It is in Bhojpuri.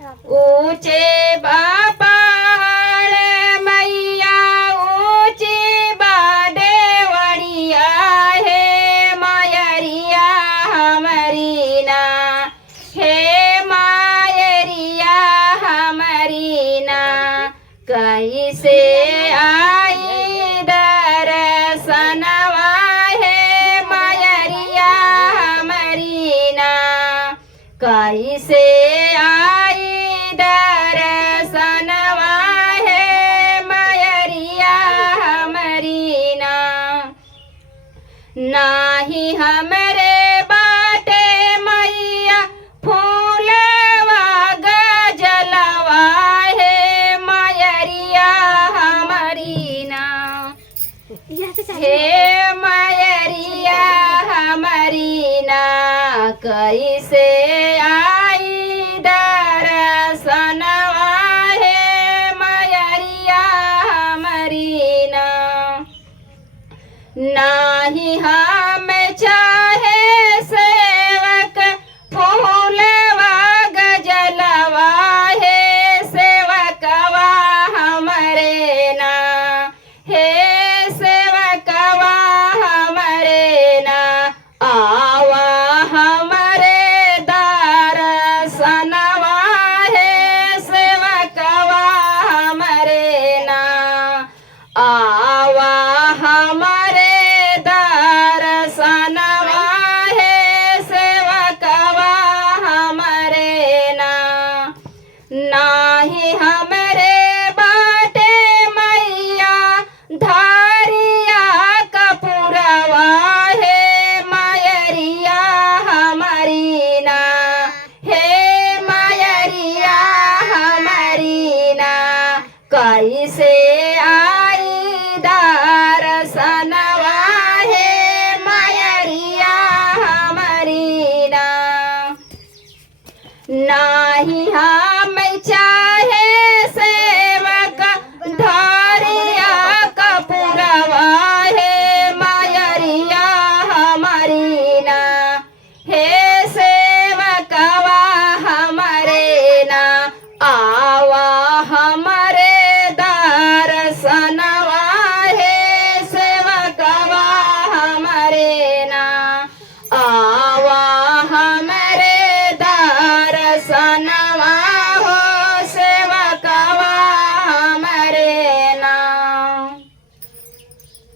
ऊंचे बापाड़ मैया ऊंची बाडेवड़िया हे मायरिया हमारी ना हे मायरिया हमारी ना कैसे आई दर्शनवा हे मायरिया हमारी ना कैसे आई दर्शनवा है मायरिया हमारी ना नाही हमरे बाटे मैया फूलवा गजलवा है मायरिया हमारी ना हे मायरिया हमारी ना कैसे आई दर्शनवा है मायरिया हमारी ना नाही हम चाहे सेवक फूलवा गजलवा है सेवकवा हमरे ना हे सेवकवा हमरे ना आवा हमरे दर्शनवा है सेवकवा हमरे ना आवा हमरे दर्शनवा है सेवकवा हमरे ना नाही हमरे बाटे मैया धारिया कपूरवा है मायरिया हमारी ना हे मायरिया हमारी ना कैसे आई दर्शनवा है मायरिया हमारी ना